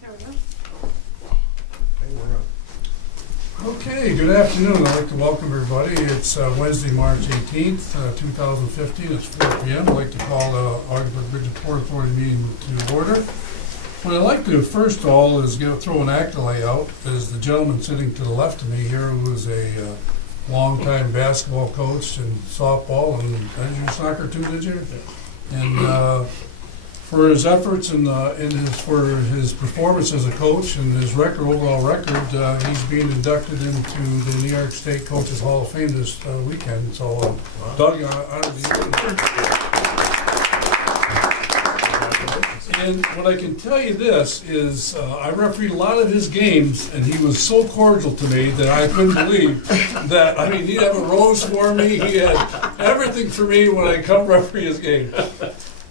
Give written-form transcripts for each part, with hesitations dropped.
There we go. Okay, we're on. Okay, good afternoon. I'd like to welcome everybody. It's Wednesday, March 18th, 2015. It's 4 p.m. I'd like to call the Ogdensburg Bridge and Port Authority meeting to order. What I'd like to do first of all is throw an accolade out. Is the gentleman sitting to the left of me here who is a longtime basketball coach and softball, and did you do soccer too, did you? And for his efforts and for his performance as a coach and his overall record, he's being inducted into the New York State Coaches Hall of Fame this weekend. So, Doug, honored you. And what I can tell you this is, I refereed a lot of his games, and he was so cordial to me that I couldn't believe that. I mean, he'd have a rose for me. He had everything for me when I come referee his game.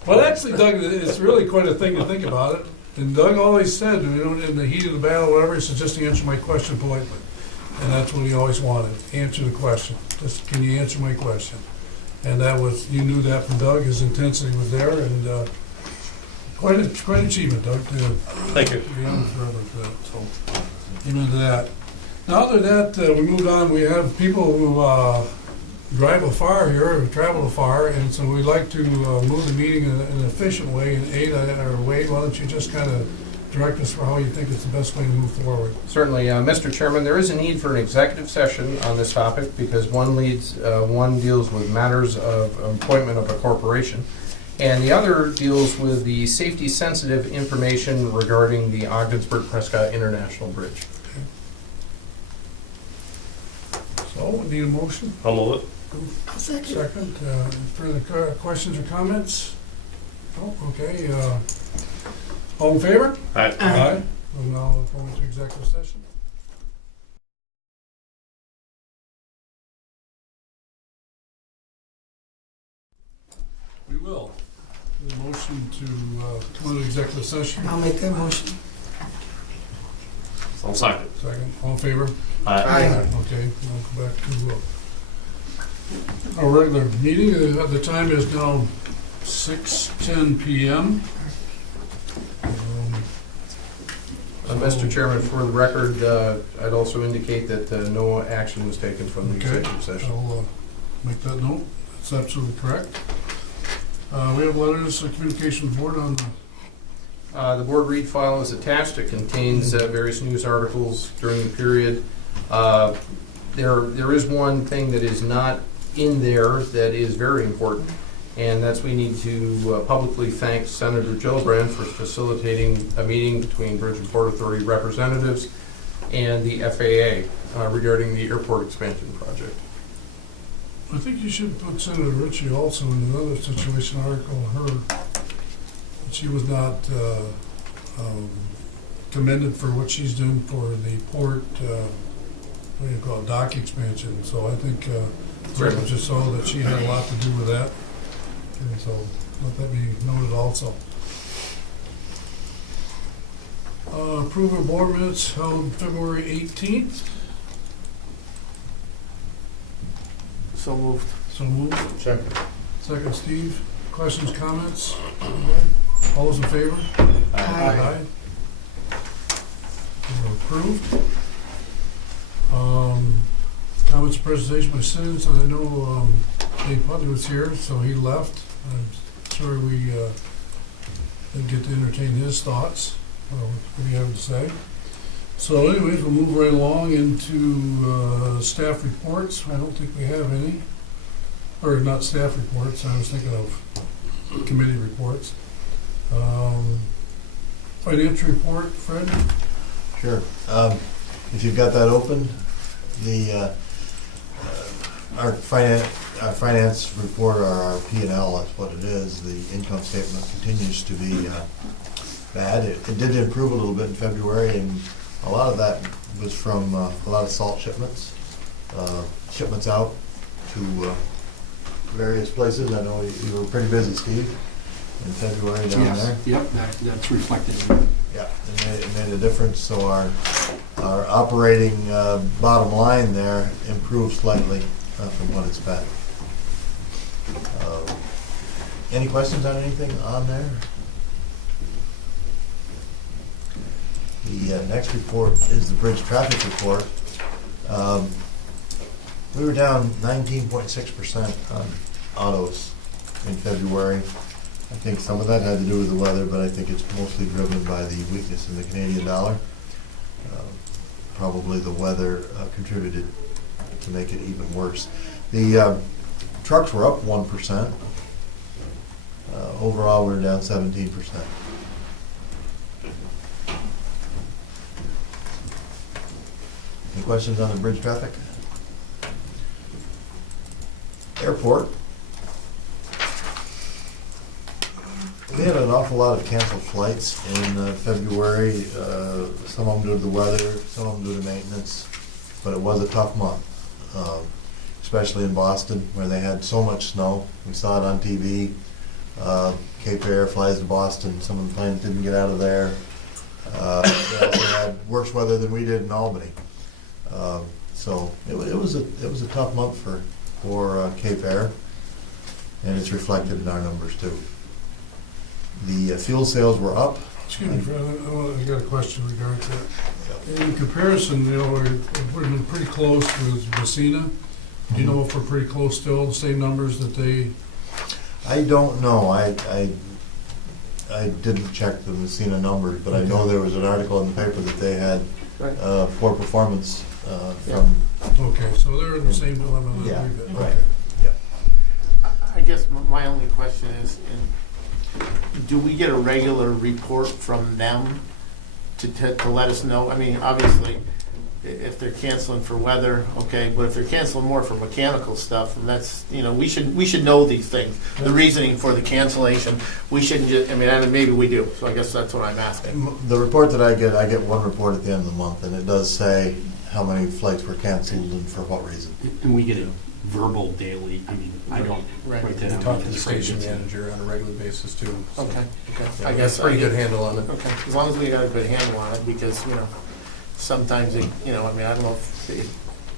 But actually, Doug, it's really quite a thing to think about it. And Doug always said, in the heat of the battle, whatever, he said, just answer my question politely. And that's what he always wanted, answer the question. Just, can you answer my question? And that was, you knew that from Doug, his intensity was there, and quite an achievement, Doug. Thank you. To be on forever for that. So, amen to that. Now, other than that, we moved on. We have people who drive afar here, or travel afar, and so we'd like to move the meeting in an efficient way. And Wade, why don't you just kind of direct us for how you think it's the best way to move forward? Certainly, Mr. Chairman, there is a need for an executive session on this topic because one deals with matters of appointment of a corporation, and the other deals with the safety-sensitive information regarding the Ogdensburg-Prescott International Bridge. So, we need a motion? I'll move it. Second. Further questions or comments? Oh, okay. All in favor? Aye. Aye. We'll now go into executive session. We will. The motion to come into executive session. I'll make that motion. I'll second. Second. All in favor? Aye. Okay, we'll go back to our regular meeting. The time is now 6:10 p.m. Mr. Chairman, for the record, I'd also indicate that no action was taken from the executive session. I'll make that note. That's absolutely correct. We have letters of communication board on The board read file is attached. It contains various news articles during the period. There is one thing that is not in there that is very important, and that's we need to publicly thank Senator Gillibrand for facilitating a meeting between Bridge and Port Authority representatives and the FAA regarding the airport expansion project. I think you should put Senator Ritchie also in another situation article, she was not commended for what she's doing for the port, what do you call it, dock expansion. So I think it just saw that she had a lot to do with that. And so let that be noted also. Approval of board minutes held February 18th. So moved. So moved. Second. Second, Steve. Questions, comments? All those in favor? Aye. They're approved. Comments and presentation by citizens. I know Dave Putney was here, so he left. I'm sorry we didn't get to entertain his thoughts. What do you have to say? So anyways, we'll move right along into staff reports. I don't think we have any. Or not staff reports, I was thinking of committee reports. Financial report, Fred? Sure. If you've got that open, the our finance report, or our P&L, that's what it is. The income statement continues to be bad. It did improve a little bit in February, and a lot of that was from a lot of salt shipments out to various places. I know you were pretty busy, Steve, in February down there. Yep, that's reflected in it. Yeah, it made a difference. So our operating bottom line there improved slightly from what it's been. Any questions on anything on there? The next report is the bridge traffic report. We were down 19.6% on autos in February. I think some of that had to do with the weather, but I think it's mostly driven by the weakness in the Canadian dollar. Probably the weather contributed to make it even worse. The trucks were up 1%. Overall, we're down 17%. Any questions on the bridge traffic? Airport. We had an awful lot of canceled flights in February, some of them due to the weather, some of them due to maintenance, but it was a tough month, especially in Boston where they had so much snow. We saw it on TV. Cape Air flies to Boston, some of the planes didn't get out of there. They also had worse weather than we did in Albany. So it was a tough month for Cape Air, and it's reflected in our numbers too. The fuel sales were up. Excuse me, Fred, I got a question regarding that. In comparison, we're been pretty close with Messina. Do you know if we're pretty close still, the same numbers that they? I don't know. I didn't check the Messina numbers, but I know there was an article in the paper that they had poor performance from. Okay, so they're in the same dilemma that Yeah, we've got. right. Okay. Yeah. I guess my only question is, do we get a regular report from them to let us know? I mean, obviously, if they're canceling for weather, okay, but if they're canceling more for mechanical stuff, and that's, we should know these things. The reasoning for the cancellation, we shouldn't just, maybe we do, so I guess that's what I'm asking. The report that I get one report at the end of the month, and it does say how many flights were canceled and for what reason. And we get a verbal daily, I don't Right. write that We down. talk to the because station it's- manager on a regular basis too. So, Okay. yeah, I we guess have a pretty good handle on it. Okay, as long as we got a good handle on it, because, sometimes it, I don't know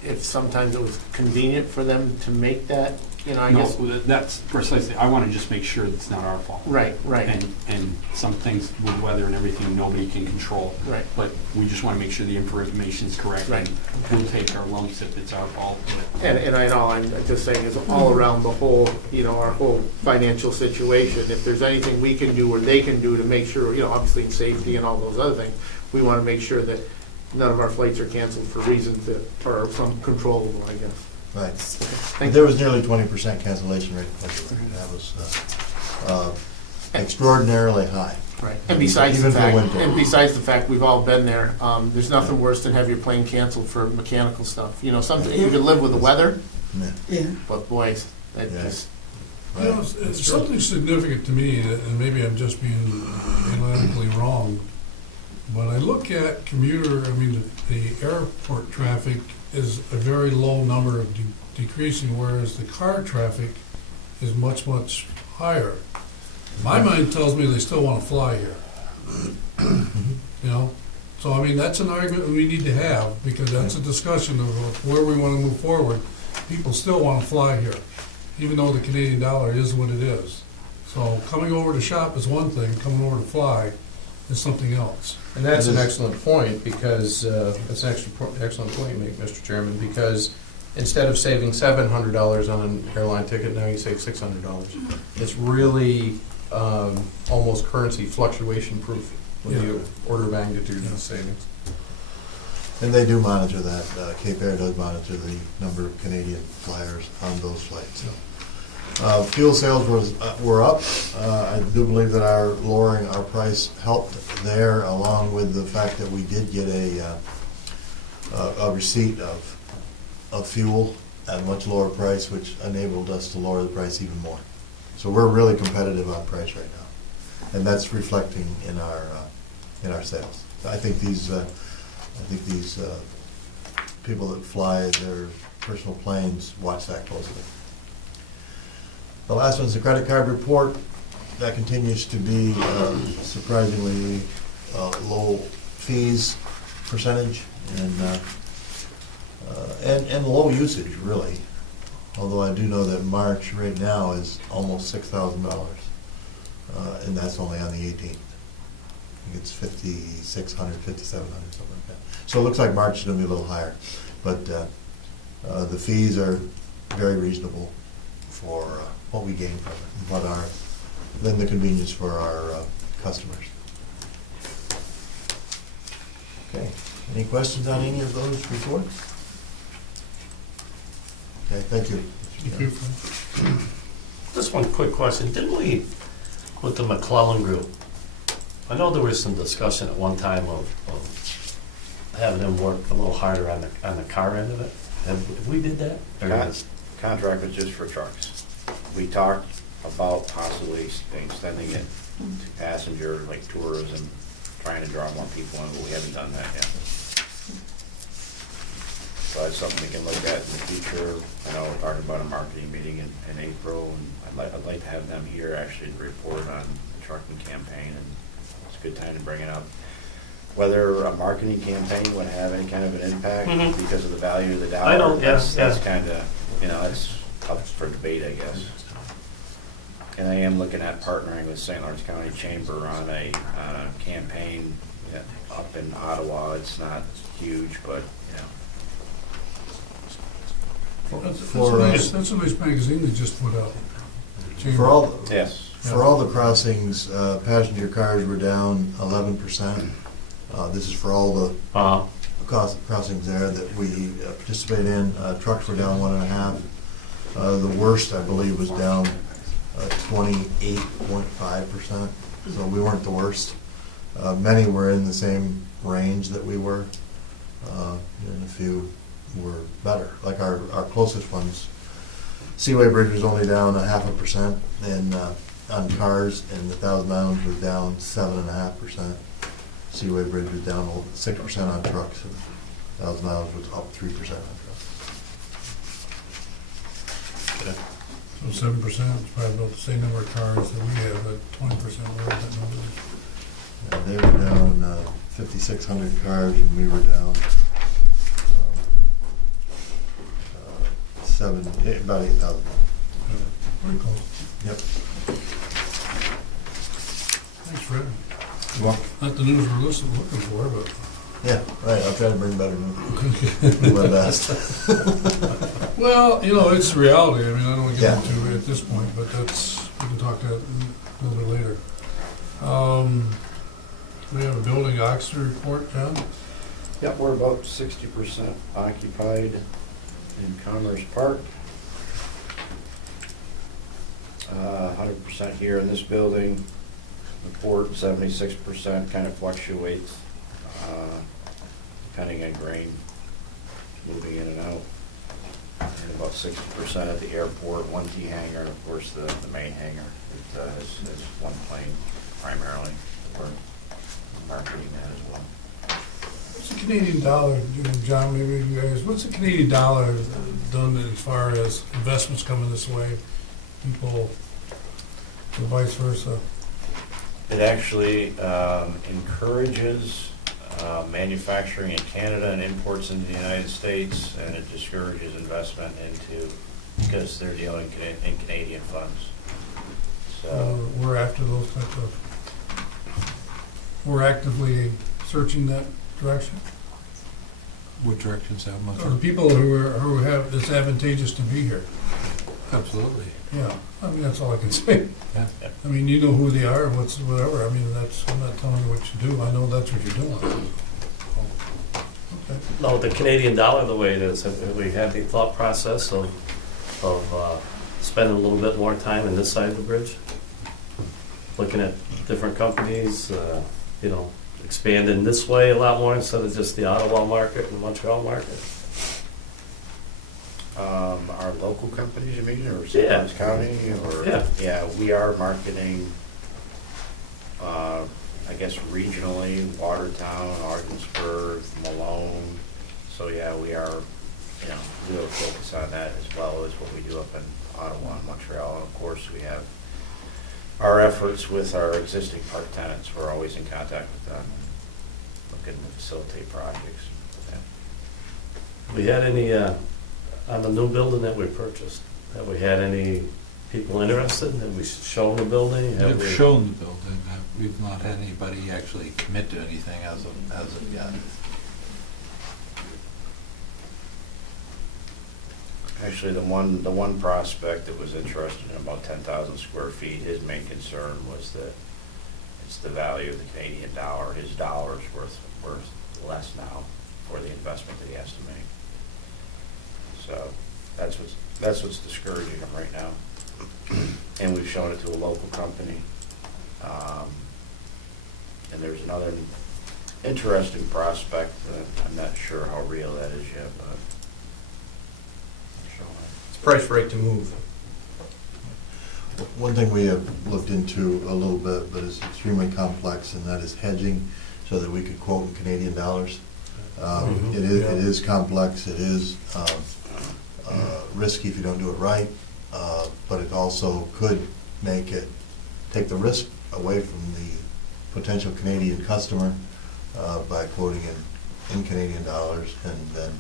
if sometimes it was convenient for them to make that, I guess. No, that's precisely, I want to just make sure it's not our fault. Right. And some things with weather and everything, nobody can control. Right. But we just want to make sure the information is correct. Right. And we'll take our lumps if it's our fault. And I know, I'm just saying, is all around the whole, our whole financial situation, if there's anything we can do or they can do to make sure, obviously safety and all those other things, we want to make sure that none of our flights are canceled for reasons that are controllable, I guess. Right. Thank There you. was nearly 20% cancellation rate in February. That was extraordinarily high. Right. And besides the Even for fact, winter. we've all been there, there's nothing worse than have your plane canceled for mechanical stuff. Something, you can live with the weather, Yeah. but boys, that Yeah. just, Right. It's That's true. something significant to me, and maybe I'm just being analytically wrong, but I look at the airport traffic is a very low number of decreasing, whereas the car traffic is much, much higher. My mind tells me they still want to fly here. So that's an argument we need to have, because that's a discussion of where we want to move forward. People still want to fly here, even though the Canadian dollar is what it is. So coming over to shop is one thing, coming over to fly is something else. And that's an excellent point, because, that's an excellent point you make, Mr. Chairman, because instead of saving $700 on an airline ticket, now you save $600. It's really almost currency fluctuation proof with the order of magnitude of the savings. And they do monitor that. Cape Air does monitor the number of Canadian flyers on those flights. Fuel sales were up. I do believe that our lowering our price helped there, along with the fact that we did get a receipt of fuel at a much lower price, which enabled us to lower the price even more. So we're really competitive on price right now, and that's reflecting in our sales. I think these people that fly their personal planes watch that closely. The last one's the credit card report. That continues to be surprisingly low fees percentage and low usage, really. Although I do know that March right now is almost $6,000, and that's only on the 18th. think it's 5,600, 5,700, something like that. So it looks like March is gonna be a little higher, but the fees are very reasonable for what we gain from it, but then the convenience for our customers. Okay, any questions on any of those reports? Okay, thank you. Thank you, Frank. Just one quick question. Didn't we, with the McClellan Group, I know there was some discussion at one time of having them work a little harder on the car end of it. Have we did that? Or is- Contract was just for trucks. We talked about possibly extending it to passenger, like tourism, trying to draw more people in, but we haven't done that yet. So that's something we can look at in the future. I know we're talking about a marketing meeting in April, and I'd like to have them here actually to report on the trucking campaign, and it's a good time to bring it up. Whether a marketing campaign would have any kind of an impact Mhm. because of the value of the dollar. I know, That's yeah. kind of, that's up for debate, I guess. And I am looking at partnering with St. Lawrence County Chamber on a campaign up in Ottawa. It's not huge, but, That's a nice magazine they just put out. For all, yes. for all the crossings, passenger cars were down 11%. This is for all the crossings there that we participate in. Trucks were down 1.5. The worst, I believe, was down 28.5%, so we weren't the worst. Many were in the same range that we were, and a few were better. Like our closest ones, Seaway Bridge was only down 0.5% on cars, and the Thousand Islands was down 7.5%. Seaway Bridge was down 6% on trucks, and Thousand Islands was up 3% on trucks. So 7% is probably about the same number of cars that we have, but 20% lower than that number. And they were down 5,600 cars, and we were down about 8,000. Pretty close. Yep. Thanks, Fred. Well, Not the news we're looking for, but. yeah, right. I'll try to bring better news. Do my best. Well, it's reality. I mean, I don't want to get Yeah. into it at this point, but we can talk that a little bit later. We have a building occupancy report, John? Yep, we're about 60% occupied in Commerce Park. 100% here in this building. The port, 76%, kind of fluctuates depending on grain moving in and out. And about 60% at the airport, one T hangar, and of course the main hangar is one plane primarily. We're marketing that as well. What's the Canadian dollar, John, maybe you guys, what's the Canadian dollar done as far as investments coming this way? People, or vice versa? It actually encourages manufacturing in Canada and imports into the United States, and it discourages investment because they're dealing in Canadian funds. So We're after those type of, we're actively searching that direction? What directions have much? Or the people who have, it's advantageous to be here? Absolutely. Yeah, I mean, that's all I can say. Yeah. I mean, you know who they are, whatever, I mean, I'm not telling you what you do, I know that's what you're doing. Okay. No, the Canadian dollar, the way it is, have we had the thought process of spending a little bit more time in this side of the bridge? Looking at different companies, expanding this way a lot more instead of just the Ottawa market and Montreal market? our local companies, you mean, or Yeah. St. Lawrence County, or? Yeah. Yeah, we are marketing, I guess regionally, Watertown, Ogdensburg, Malone. So, yeah, we are, we have a focus on that as well as what we do up in Ottawa and Montreal. And of course, we have our efforts with our existing park tenants. We're always in contact with them, looking to facilitate projects. Yeah. We had any, on the new building that we purchased, have we had any people interested? Have we shown the building? Have We've we- shown the building, we've not had anybody actually commit to anything as of yet. Actually, the one prospect that was interested in about 10,000 square feet, his main concern was that it's the value of the Canadian dollar. His dollar is worth less now for the investment that he has to make. So that's what's discouraging him right now. And we've shown it to a local company. And there's another interesting prospect that I'm not sure how real that is yet, but I'm showing it. It's priced right to move. One thing we have looked into a little bit, but it's extremely complex, and that is hedging, so that we could quote in Canadian dollars. Mhm. It is complex, it is risky if you don't do it right, but it also could take the risk away from the potential Canadian customer by quoting in Canadian dollars, and then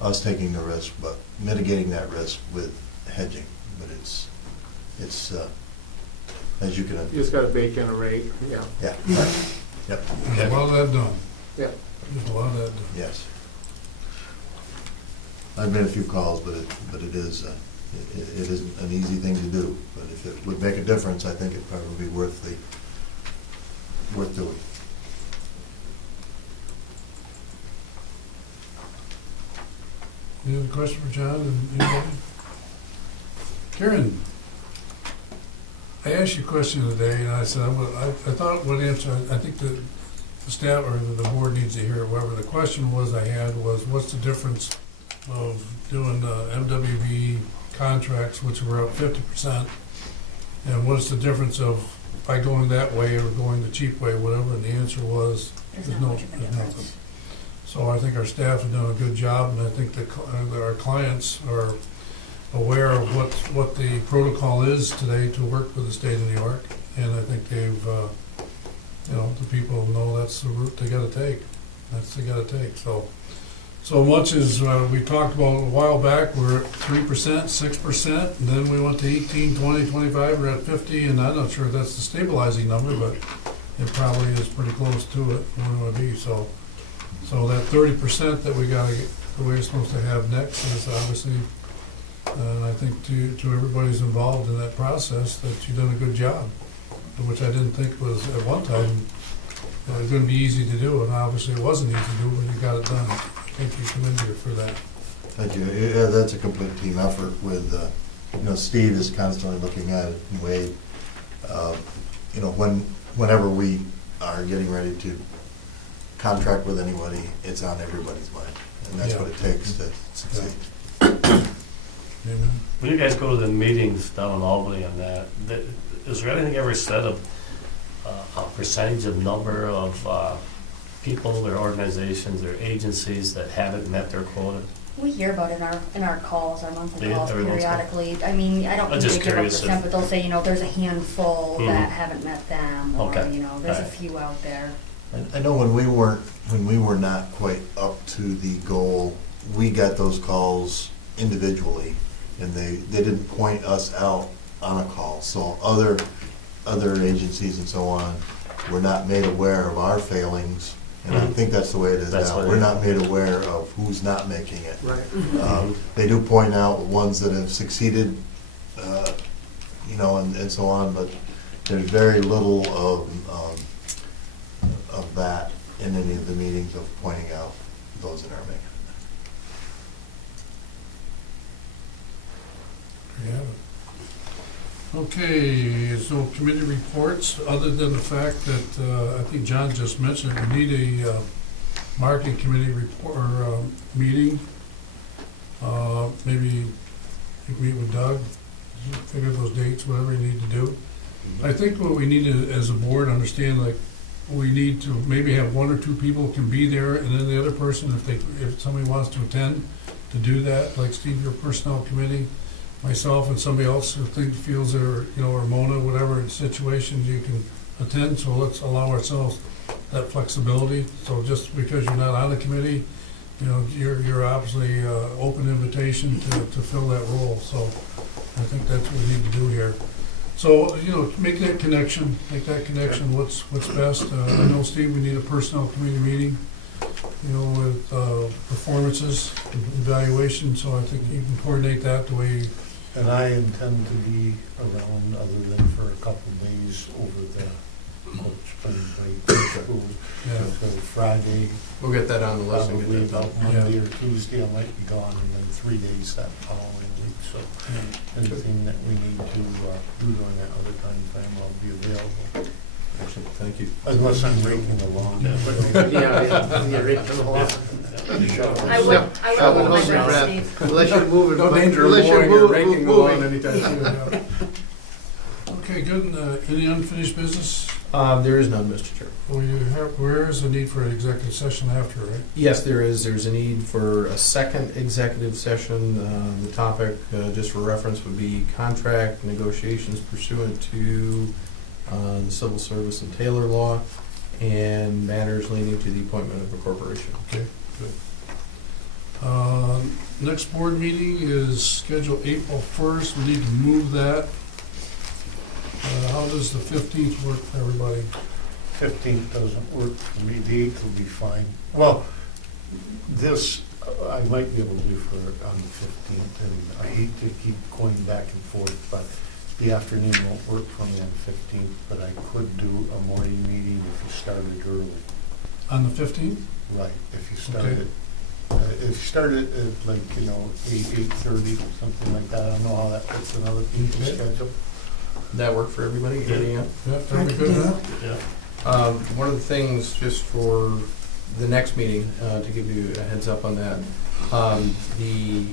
us taking the risk, but mitigating that risk with hedging. But it's as you can, You just gotta bake in a rate, yeah. yeah, yep, There's a lot of that done. Yeah. There's a lot of that done. yes. I've made a few calls, but it is, it isn't an easy thing to do. But if it would make a difference, I think it'd probably be worth doing. Any other question for John? Anybody? Karen, I asked you a question today, and I said, I thought what answer, I think the staff or the board needs to hear it. Whatever the question was I had was, what's the difference of doing MWB contracts, which were up 50%, and what's the difference of by going that way or going the cheap way, whatever? And the answer was, There's not much of a there's nothing. difference. So I think our staff have done a good job, and I think that our clients are aware of what the protocol is today to work with the state of New York, and I think they've, the people know that's the route they gotta take. So much as we talked about a while back, we're at 3%, 6%, and then we went to 18, 20, 25, we're at 50, and I'm not sure if that's the stabilizing number, but it probably is pretty close to it, where we want to be, so that 30% that we gotta get, that we're supposed to have next is obviously, and I think to everybody's involved in that process, that you've done a good job, which I didn't think was at one time gonna be easy to do, and obviously it wasn't easy to do, but you got it done. Thank you, commend you for that. Thank you. Yeah, that's a complete team effort with, Steve is constantly looking at it, and Wade. Whenever we are getting ready to contract with anybody, it's on everybody's mind, and that's Yeah. what it takes to succeed. Amen. When you guys go to the meetings down in Albany on that, is there anything ever said of a percentage of number of people or organizations or agencies that haven't met their quota? We hear about it in our calls, our monthly Yeah, calls every once in a while. periodically. I mean, I don't I'm think just they give a curious percent, if- but they'll say, there's a handful Mhm. that haven't met them, or, Okay. there's a Right. few out there. I know when we were not quite up to the goal, we got those calls individually, and they didn't point us out on a call. So other agencies and so on were not made aware of our failings, and I think that's the way it is That's now. what it We're is. not made aware of who's not making it. Right. They do point out ones that have succeeded, and so on, but there's very little of that in any of the meetings, of pointing out those that are making There you have it. Okay, so committee reports, other than the fact that, I think John just mentioned, we need a marketing committee report, or meeting. Maybe you can meet with Doug, figure those dates, whatever you need to do. I think what we need to, as a board, understand, like, we need to maybe have one or two people can be there, and then the other person, if somebody wants to attend, to do that, like Steve, your personnel committee, myself and somebody else who feels they're, or Mona, whatever situations you can attend, so let's allow ourselves that flexibility. So just because you're not on the committee, you're obviously open invitation to fill that role. So I think that's what we need to do here. So, you know, make that connection, what's best. I know, Steve, we need a personnel committee meeting, you know, with performances, evaluation, so I think you can coordinate that the way, And I intend to be around, other than for a couple of days over the spring break school. yeah. So Friday, We'll get that on the list and probably get that about done. Monday or Tuesday, I might be gone, and then 3 days that following week. So anything that we need to do during that other time frame, I'll be available. Excellent, thank you. Unless I'm raking the lawn. Yeah, right to the lawn. I would hold my breath, Steve. Unless you're moving. No danger of unless you're mowing or move- raking the moving. lawn anytime soon. Yeah. Okay, good. Any unfinished business? There is none, Mr. Chair. Where is the need for an executive session after, right? Yes, there is. There's a need for a second executive session. The topic, just for reference, would be contract negotiations pursuant to the civil service and Taylor law and matters leading to the appointment of a corporation. Okay, good. Next board meeting is scheduled April 1st. We need to move that. How does the 15th work for everybody? 15th doesn't work for me, the 8th will be fine. Well, this, I might be able to do for on the 15th, and I hate to keep going back and forth, but the afternoon won't work for me on the 15th, but I could do a morning meeting if you started early. On the 15th? Right, if you Okay. started at like, 8:30, something like that. I don't know how that fits in other people's Okay. schedule. That work for everybody? 8 a.m.? Yeah, everybody good with that? Yeah. One of the things, just for the next meeting, to give you a heads up on that, the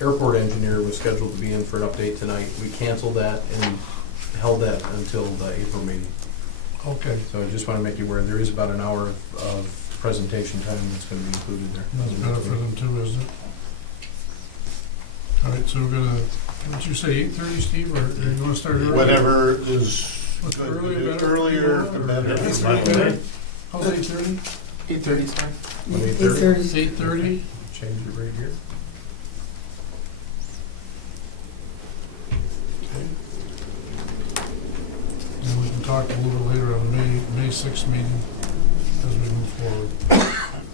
airport engineer was scheduled to be in for an update tonight. We canceled that and held that until the April meeting. Okay, So I just want to make you aware, there is about an hour of presentation time that's going to be included there. that's better for them too, isn't it? All right, so we're gonna, what did you say, 8:30, Steve, or you wanna start early? Whatever is What's good. earlier better? Earlier, the better. Yeah, that's fine with me. How's 8:30? 8:30 is fine. 8:30? 8:30? Change it right here. Okay. And we can talk a little bit later on the May 6th meeting as we move forward.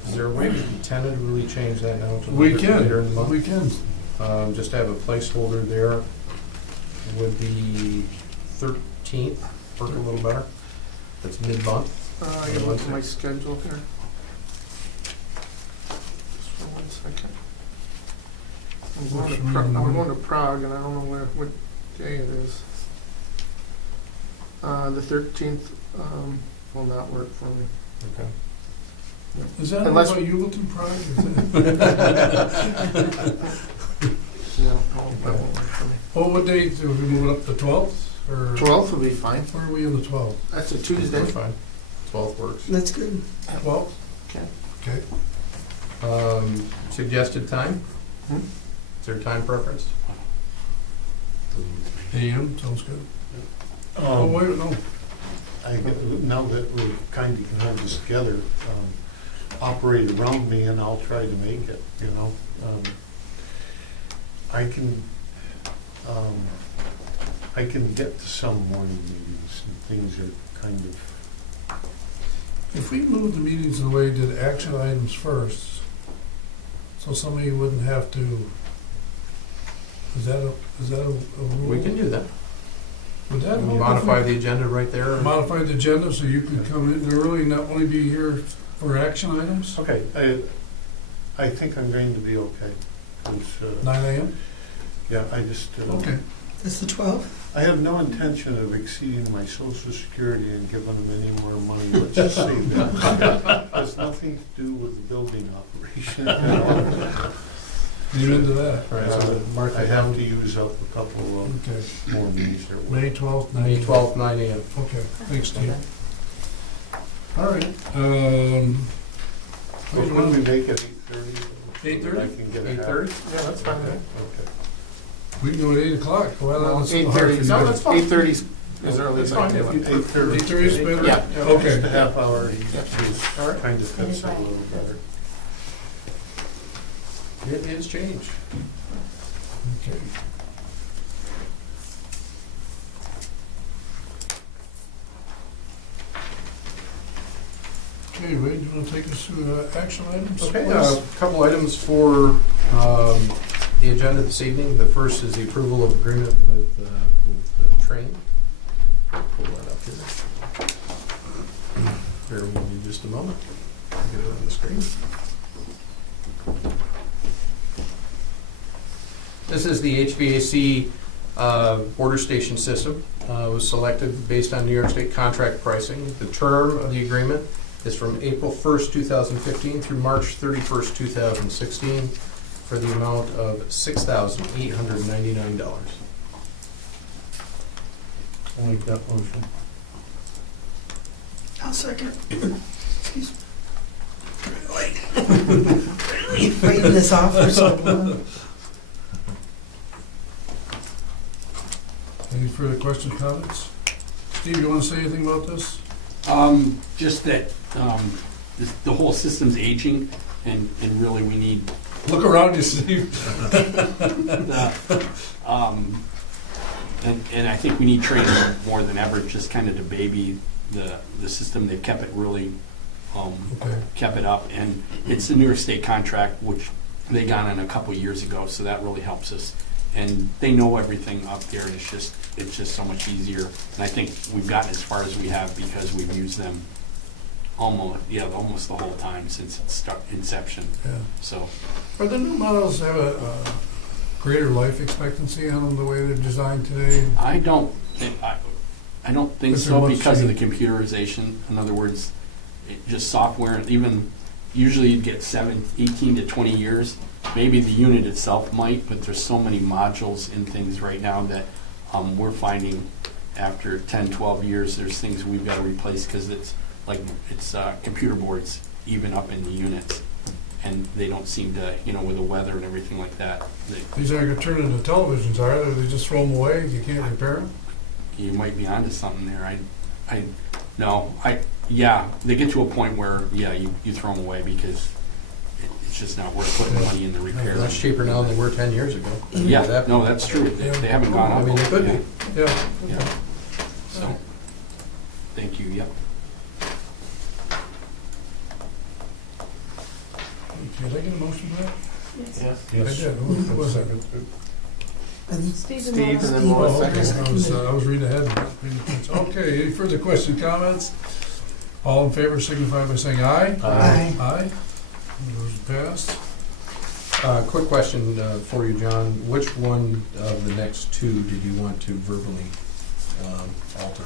Is there a way we can tentatively change that now to We later in the can, month? we can. Just have a placeholder there. Would the 13th work a little better? That's mid-month. I can look at my schedule here. Just for 1 second. I'm going to Prague, and I don't know what day it is. The 13th will not work for me. Okay. Is that Unless- about you looking Prague? No, that won't work for me. Oh, what date, do we move it up to 12th, or? 12th will be fine. Where are we on the 12th? That's a Tuesday. That's fine. 12th works. That's good. 12th? Okay. Okay. Suggested time? Hmm? Is there a time preference? AM, sounds good. Oh, wait, no. Now that we kind of can hold this together, operate around me and I'll try to make it, I can get to some morning meetings and things are kind of, If we moved the meetings in a way, did action items first, so somebody wouldn't have to, is that a rule? We can do that. Would that help if we Modify the agenda right there. Modify the agenda so you could come in early and not only be here for action items? okay, I think I'm going to be okay. 'Cause, 9 AM? yeah, I just, Okay. That's the 12th? I have no intention of exceeding my social security and giving them any more money, let's just say that. Has nothing to do with the building operation at all. You're into that? All right, so mark I that have down. to use up a couple of Okay. more meetings there. May 12th, 9 May AM. 12th, 9 a.m. Okay, thanks, Steve. All right, So when we make it 8:30? 8:30? I can get a 8:30? Yeah, that's fine. Okay. we can go at 8 o'clock. Well, that's hard for 8:30. you. No, that's fine. 8:30 is early That's as I fine, can. if you prefer. 8:30. 8:30 is better? Yeah. Okay. Just a half hour each is All right. kind of fits a little better. It is changed. Okay. take us through action items? Okay, please? a couple items for the agenda this evening. The first is the approval of agreement with the train. I'll pull that up here. Bear with me just a moment. I'll get it on the screen. This is the HVAC border station system. Was selected based on New York State contract pricing. The term of the agreement is from April 1st, 2015 through March 31st, 2016 for the amount of $6,899. I'll make that motion. I'll second. Excuse me. Really fighting this off for so long. Any further questions, comments? Steve, you want to say anything about this? Just that, the whole system's aging, and really we need, Look around you, Steve. and I think we need training more than ever, just kind of to baby the system. They've kept it really, Okay. kept it up, and it's the New York State contract, which they got on a couple years ago, so that really helps us. And they know everything up there, and it's just so much easier. And I think we've gotten as far as we have because we've used them almost the whole time since its inception. Yeah. So, Are the new models have a greater life expectancy on them the way they're designed today? I don't think Is there so, much because of the change? computerization. In other words, just software, even usually you'd get 18 to 20 years. Maybe the unit itself might, but there's so many modules in things right now that we're finding after 10, 12 years, there's things we've got to replace because it's computer boards even up in the units. And they don't seem to, with the weather and everything like that, These aren't going to turn into televisions, are they? They just throw them away? You can't repair them? you might be onto something there. They get to a point where, you throw them away because it's just not worth putting money in the repair. That's cheaper now than they were 10 years ago. Yeah, no, that's true. They haven't gone up. I mean, they could be. Yeah. Yeah. So, thank you, yep. Okay, did I get a motion for that? Yes. I did. Who was that? Steve Steve, and then Steve. we'll Oh, okay. second. I was reading ahead. Not paying attention. Okay, any further questions, comments? All in favor signify by saying aye. Aye. Aye. Those passed. Quick question for you, John. Which one of the next two did you want to verbally alter?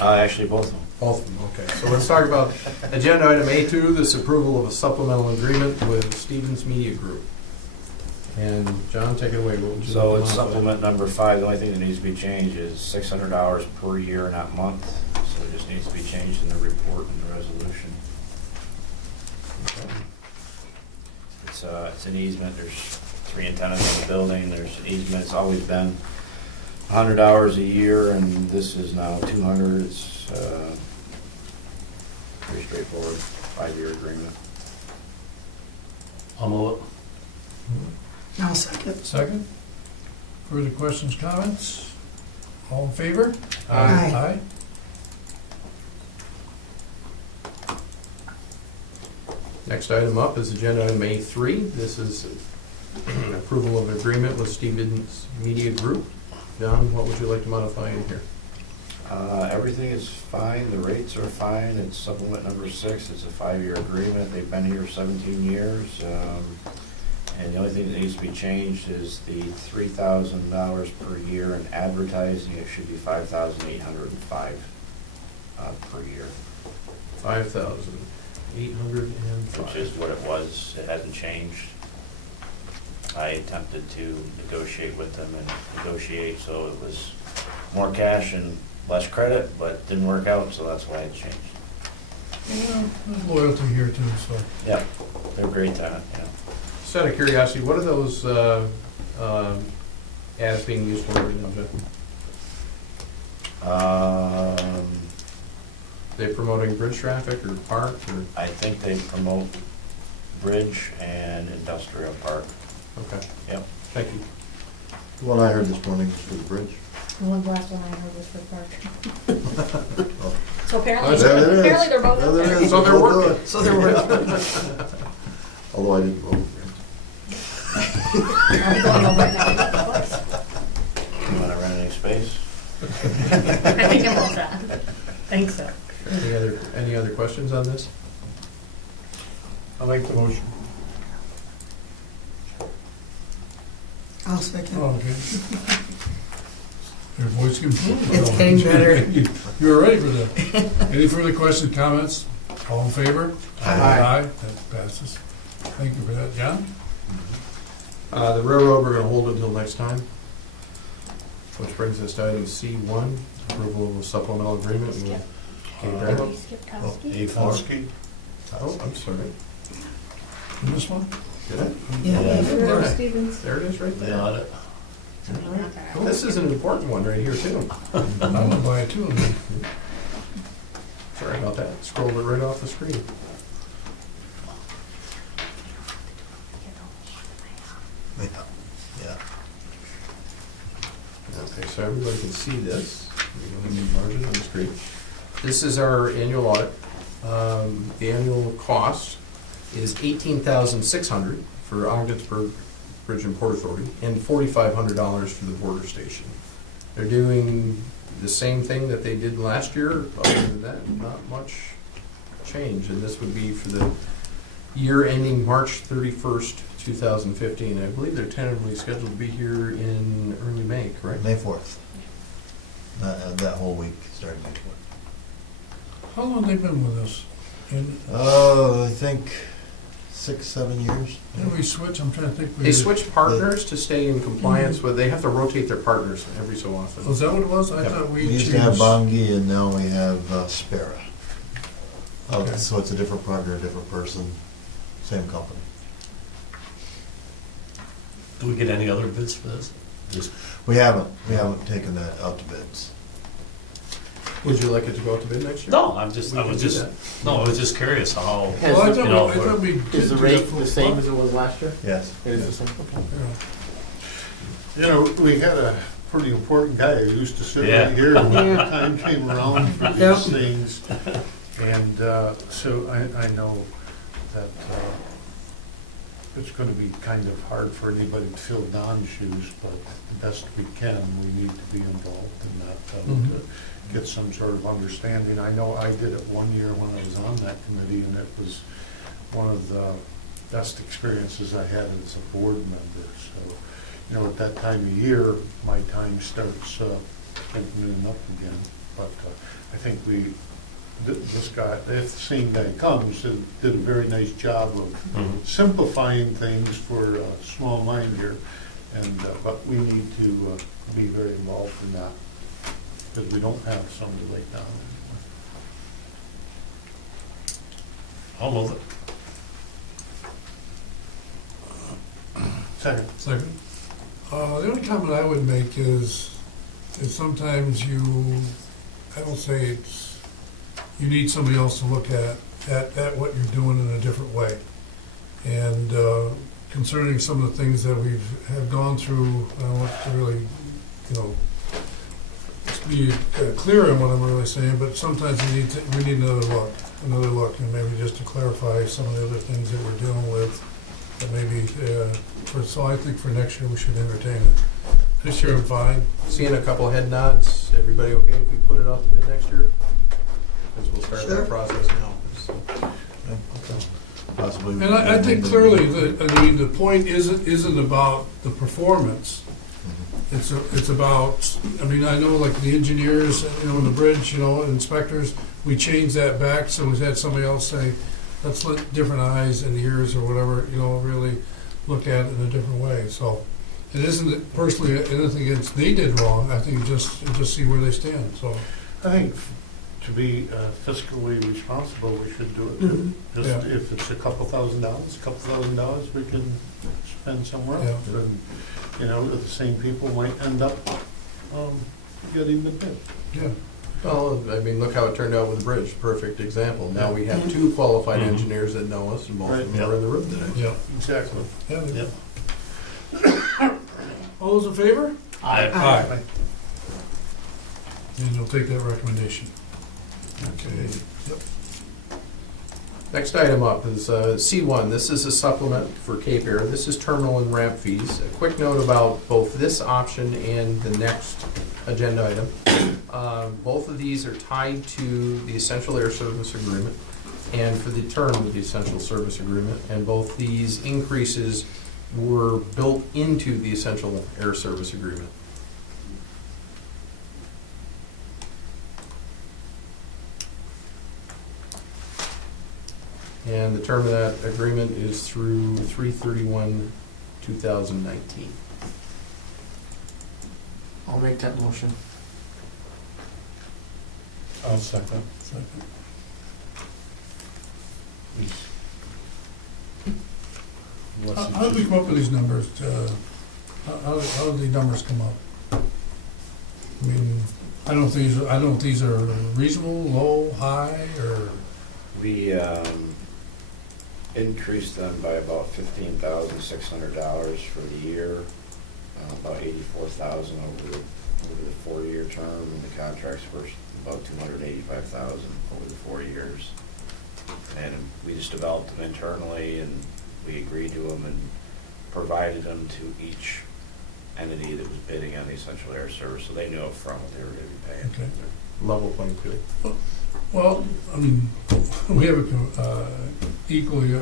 Actually, both of them. Both of them, okay. So let's talk about agenda item A2, this approval of a supplemental agreement with Stevens Media Group. And John, take it away. What would you So like to it's modify? supplement number 5, the only thing that needs to be changed is $600 per year, not month. So it just needs to be changed in the report and the resolution. It's an easement, there's 3 antennas in the building, there's an easement, it's always been $100 a year, and this is now $200. It's pretty straightforward, 5-year agreement. I'll move it. I'll second. Second. Further questions, comments? All in favor? Aye. Aye. Next item up is agenda item A3. This is an approval of agreement with Stevens Media Group. John, what would you like to modify in here? Everything is fine, the rates are fine, it's supplement number 6, it's a 5-year agreement, they've been here 17 years. And the only thing that needs to be changed is the $3,000 per year in advertising, it should be $5,805 per year, 5,805. which is what it was, it hasn't changed. I attempted to negotiate with them and negotiate, so it was more cash and less credit, but didn't work out, so that's why it changed. Yeah, there's loyalty here too, so. Yep, they're great at it, yeah. Just out of curiosity, what are those ads being used for right now, Jeff? They promoting bridge traffic or park or? I think they promote Bridge and Industrial Park. Okay, Yep. thank you. The one I heard this morning was for the bridge. The one last one I heard was for Park. So apparently, Oh, there it is. apparently they're both There up it there. is. So they're We'll do working. it. So there were, Although I didn't vote. I'm going over it now. You wanna rent any space? I think I'm all set. Thanks, so. Any other questions on this? I make the motion. I'll second. Oh, okay. Your voice can improve. It's getting better. You were ready for that. Any further questions, comments? All in favor? Aye. That passes. Thank you for that. John? The railroad, we're gonna hold until next time. Which brings us to item C1, approval of a supplemental agreement with Cape Breton. Did we skip Kowski? Kowski. Oh, I'm sorry. In this one? Did I? Yeah. There Stevens. There it is right The there. audit. This is an important one right here too. I'm gonna buy it too. Sorry about that. Scrolled it right off the screen. Yeah. Yeah. Okay, so everybody can see this. We can enlarge it on the screen. This is our annual audit. The annual cost is $18,600 for Ogdensburg Bridge and Port Authority and $4,500 for the border station. They're doing the same thing that they did last year. Other than that, not much change. And this would be for the year ending March 31st, 2015. I believe they're tentatively scheduled to be here in early May, correct? May 4th. That whole week, starting May 4th. How long they been with us? And Oh, I think 6, 7 years. did we switch? I'm trying to think. They switch partners to stay in compliance with, they have to rotate their partners every so often. Was that what it was? I Yeah. thought We we used to have changed. Bongi and now we have Spera. Okay. So it's a different partner, a different person, same company. Do we get any other bids for this? Just, We haven't taken that out to bids. Would you like it to go out to bid next year? no, I was We can do just, that. no, I was just curious how, Well, I Has, thought you know, we, I thought we did is the do rate that for- the same as it was last year? Yes. It is the same? Yeah. You know, we had a pretty important guy who used to sit Yeah. right here when the time came around for Yep. these things. And so I know that it's going to be kind of hard for anybody to fill Don's shoes, but the best we can, we need to be involved in that to get some sort of understanding. I know I did it one year when I was on that committee, and it was one of the best experiences I had as a board member. So, you know, at that time of year, my time starts opening up again. But I think this guy, if the same guy comes, did a very nice job of simplifying things for a small mine here. And but we need to be very involved in that because we don't have somebody like that anymore. I'll move it. Second. Second. The only comment I would make is sometimes I will say you need somebody else to look at what you're doing in a different way. And concerning some of the things that have gone through, I want to really, be clear in what I'm really saying, but sometimes we need another look, and maybe just to clarify some of the other things that we're dealing with, that maybe, so I think for next year, we should entertain it. This year, I'm fine. Seeing a couple head nods, everybody okay if we put it out to bid next year? Because we'll start Sure. that process now. Possibly. And I think clearly that, the point isn't about the performance. It's about, I know like the engineers, in the bridge, inspectors, we changed that back, so we had somebody else say, let's let different eyes and ears or whatever, really look at it in a different way. So it isn't personally anything against they did wrong, I think just see where they stand, so. I think to be fiscally responsible, we should do it too. Just Yeah. if it's a couple $1,000s, we can spend somewhere Yeah. else. And, the same people might end up getting the bid. Yeah. Well, look how it turned out with the bridge, perfect example. Now we have two qualified Mhm. engineers that know us, and both of them Right. are in the room today. Yeah. Exactly. Yeah. Yep. All those in favor? I, Aye. And you'll take that recommendation. Okay. Yep. Next item up is C1. This is a supplement for Cape Air. This is terminal and ramp fees. A quick note about both this option and the next agenda item. Both of these are tied to the Essential Air Service Agreement and for the term of the Essential Service Agreement. And both these increases were built into the Essential Air Service Agreement. And the term of that agreement is through 3/31/2019. I'll make that motion. I'll second. Second. How did we come up with these numbers? How did the numbers come up? I mean, I don't think these are reasonable, low, high, or, We increased them by about $15,600 for the year, about $84,000 over the 4-year term, and the contracts were about $285,000 over the 4 years. And we just developed them internally, and we agreed to them and provided them to each entity that was bidding on the Essential Air Service, so they knew upfront what they were going to be paying. okay. Level playing field. Well, I mean, we have a equally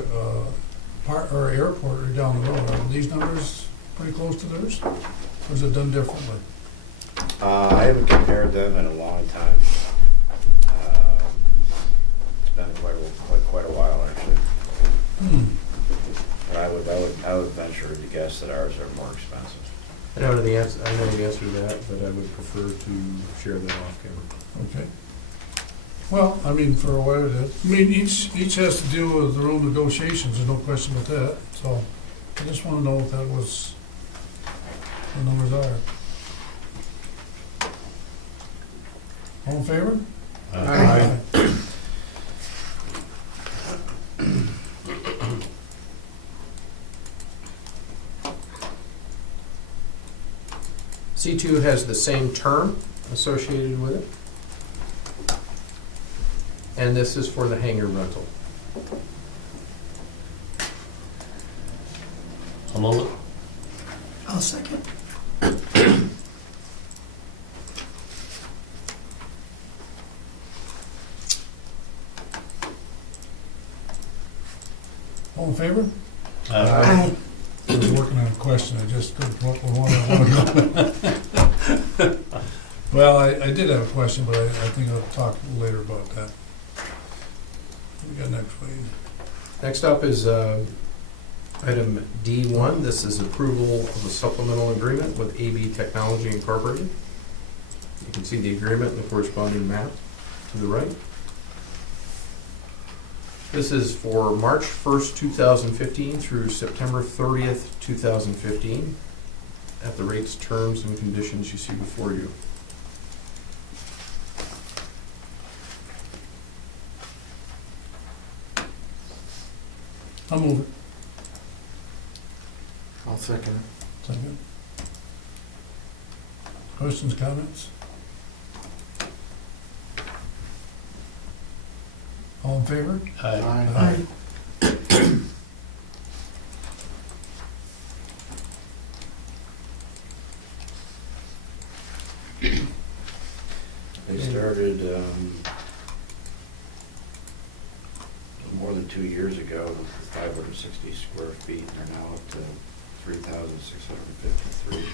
part or airport right down the road. Are these numbers pretty close to theirs, or is it done differently? I haven't compared them in a long time. It's been quite a while, actually. But I would venture to guess that ours are more expensive. I know the answer to that, but I would prefer to share that off camera. Okay. Well, I mean, for what it is, I mean, each has to deal with their own negotiations, there's no question about that. So I just want to know what that was, the numbers are. All in favor? Aye. C2 has the same term associated with it. And this is for the hangar rental. A moment. I'll second. All in favor? Aye. I was working on a question, I just couldn't come up with one I want to go. Well, I did have a question, but I think I'll talk later about that. What we got next, Wayne? Next up is item D1. This is approval of a supplemental agreement with AB Technology Incorporated. You can see the agreement and the corresponding map to the right. This is for March 1st, 2015 through September 30th, 2015 at the rates, terms, and conditions you see before you. I'll move it. I'll second it. Second. Questions, comments? All in favor? Aye. They started more than 2 years ago with 560 square feet. They're now up to 3,653.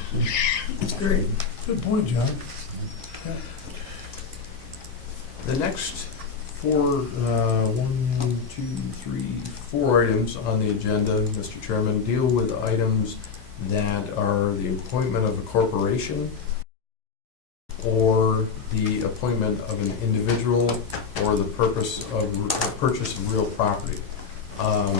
That's great. Good point, John. Yeah. The next four items on the agenda, Mr. Chairman, deal with items that are the appointment of a corporation or the appointment of an individual or the purchase of real property.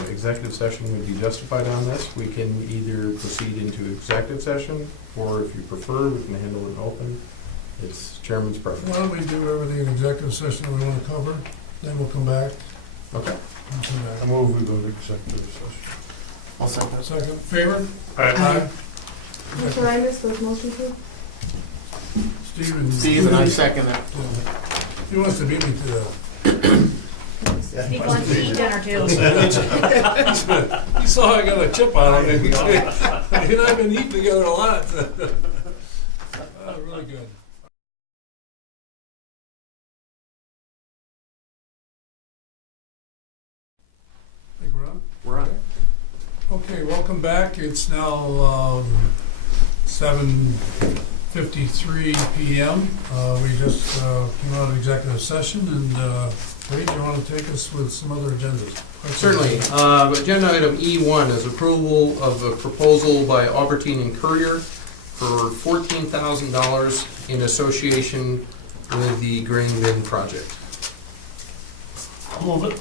Executive session would be justified on this. We can either proceed into executive session, or if you prefer, we can handle it open. It's chairman's preference. Why don't we do everything in executive session we want to cover, then we'll come back. Okay. and come back. I move we go to executive session. I'll second it. Second, favor? Aye. Mr. Reines, was motion to? Steve and. Steve and I second it. Yeah. He wants to beat me to the. He wants to eat dinner too. You saw I got a chip on him. He and I've been eating together a lot. Really good. Think we're on? We're on. Okay, welcome back. It's now 7:53 PM. We just came out of executive session, and Ray, do you want to take us with some other agendas? Certainly. Agenda item E1 is approval of a proposal by Albertine and Courier for $14,000 in association with the grain bin project. I'll move it.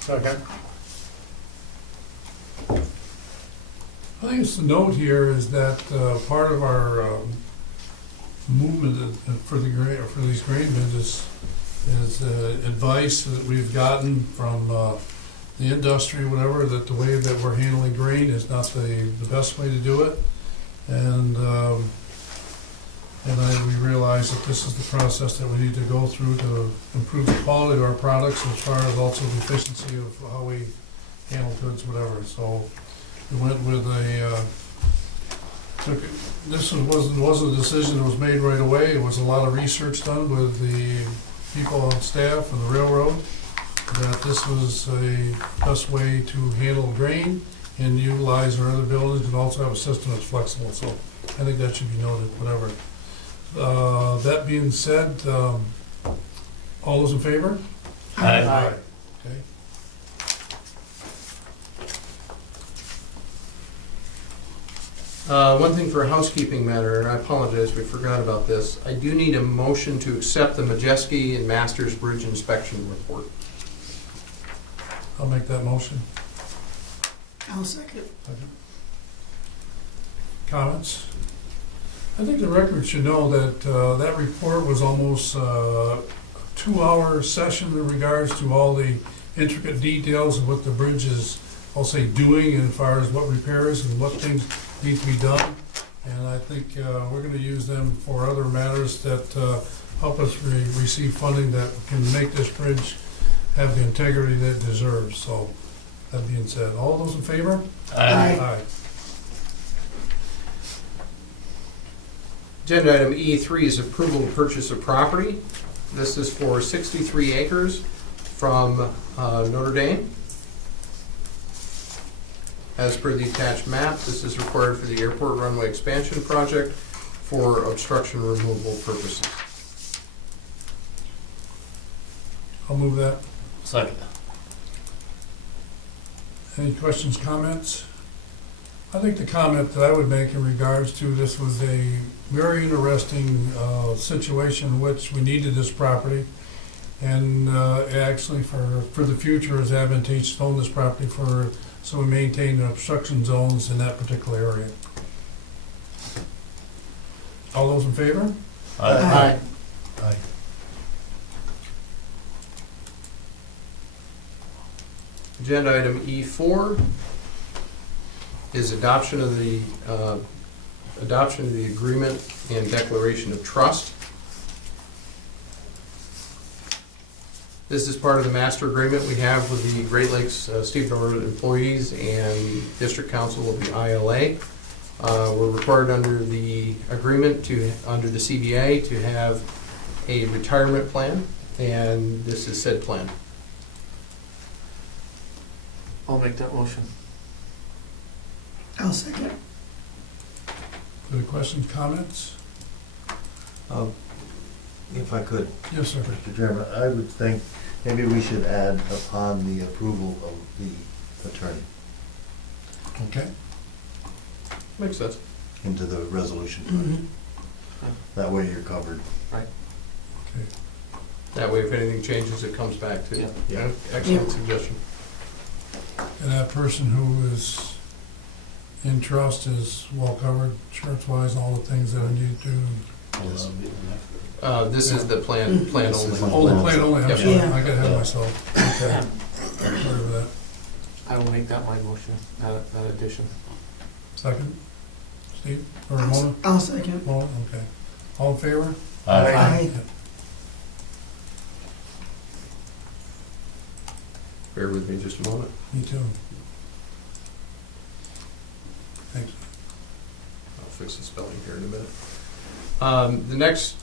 Second. I think it's the note here is that part of our movement for these grain bins is advice that we've gotten from the industry, whatever, that the way that we're handling grain is not the best way to do it. And we realize that this is the process that we need to go through to improve the quality of our products as far as also the efficiency of how we handle goods, whatever. So we went with this wasn't a decision that was made right away. It was a lot of research done with the people on staff and the railroad, that this was a best way to handle grain and utilize our other buildings and also have a system that's flexible. So I think that should be noted, whatever. That being said, all those in favor? Aye. Okay. One thing for a housekeeping matter, and I apologize, we forgot about this. I do need a motion to accept the Majeski and Masters Bridge inspection report. I'll make that motion. I'll second. Comments? I think the record should know that that report was almost a 2-hour session in regards to all the intricate details of what the bridge is, I'll say, doing as far as what repairs and what things need to be done. And I think we're going to use them for other matters that help us receive funding that can make this bridge have the integrity that it deserves. So that being said, all those in favor? Aye. Agenda item E3 is approval of purchase of property. This is for 63 acres from Notre Dame. As per the attached map, this is required for the airport runway expansion project for obstruction removal purposes. I'll move that. Second. Any questions, comments? I think the comment that I would make in regards to this was a very interesting situation in which we needed this property. And actually for the future is advantageous to own this property so we maintain the obstruction zones in that particular area. All those in favor? Aye. Aye. Agenda item E4 is adoption of the agreement and declaration of trust. This is part of the master agreement we have with the Great Lakes Stevedore employees and District Council of the ILA. We're required under the agreement under the CBA to have a retirement plan, and this is said plan. I'll make that motion. I'll second. Any questions, comments? If I could, Yes, sir. Mr. Chairman, I would think maybe we should add upon the approval of the attorney Okay. Makes sense. into the resolution. Mhm. That way you're covered. Okay. That way, if anything changes, it comes back to. Yeah. Excellent Yeah. suggestion. And that person who is in trust is well covered, insurance-wise, and all the things that I need to do. This is the plan only. This is Oh, the plan only, I'm Yep. sorry, Yeah. I got ahead of myself. Okay. Sorry for that. I will make that my motion, that addition. Second? Steve, or Ramona? I'll second. Ramona, okay. All in favor? Aye. Bear with me just a moment. Me too. Thanks. I'll fix the spelling here in a minute. The next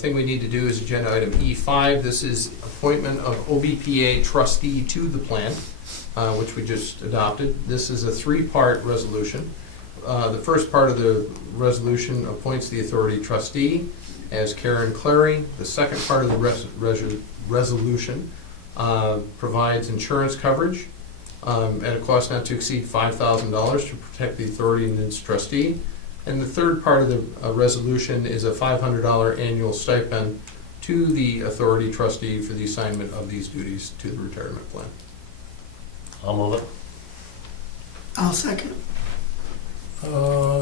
thing we need to do is agenda item E5. This is appointment of OBPA trustee to the plan, which we just adopted. This is a three-part resolution. The first part of the resolution appoints the authority trustee as Karen Clary. The second part of the resolution provides insurance coverage at a cost not to exceed $5,000 to protect the authority and its trustee. And the third part of the resolution is a $500 annual stipend to the authority trustee for the assignment of these duties to the retirement plan. I'll move it. I'll second.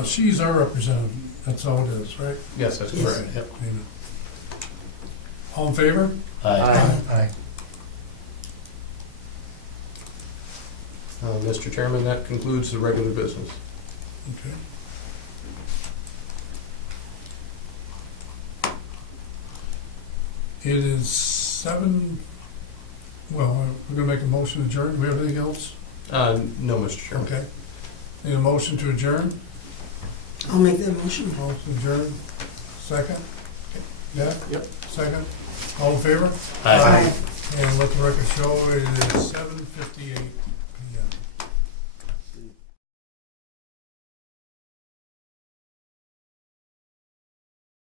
She's our representative, that's all it is, right? Yes, that's Yes. correct. Yep. All in favor? Aye. Aye. Mr. Chairman, that concludes the regular business. Okay. It is 7, well, we're gonna make a motion to adjourn. Do we have anything else? No, Mr. Chairman. Okay. Need a motion to adjourn? I'll make that motion. Motion to adjourn. Second? Yeah? Yep. Second? All in favor? Aye. And let the record show it is 7:58 PM.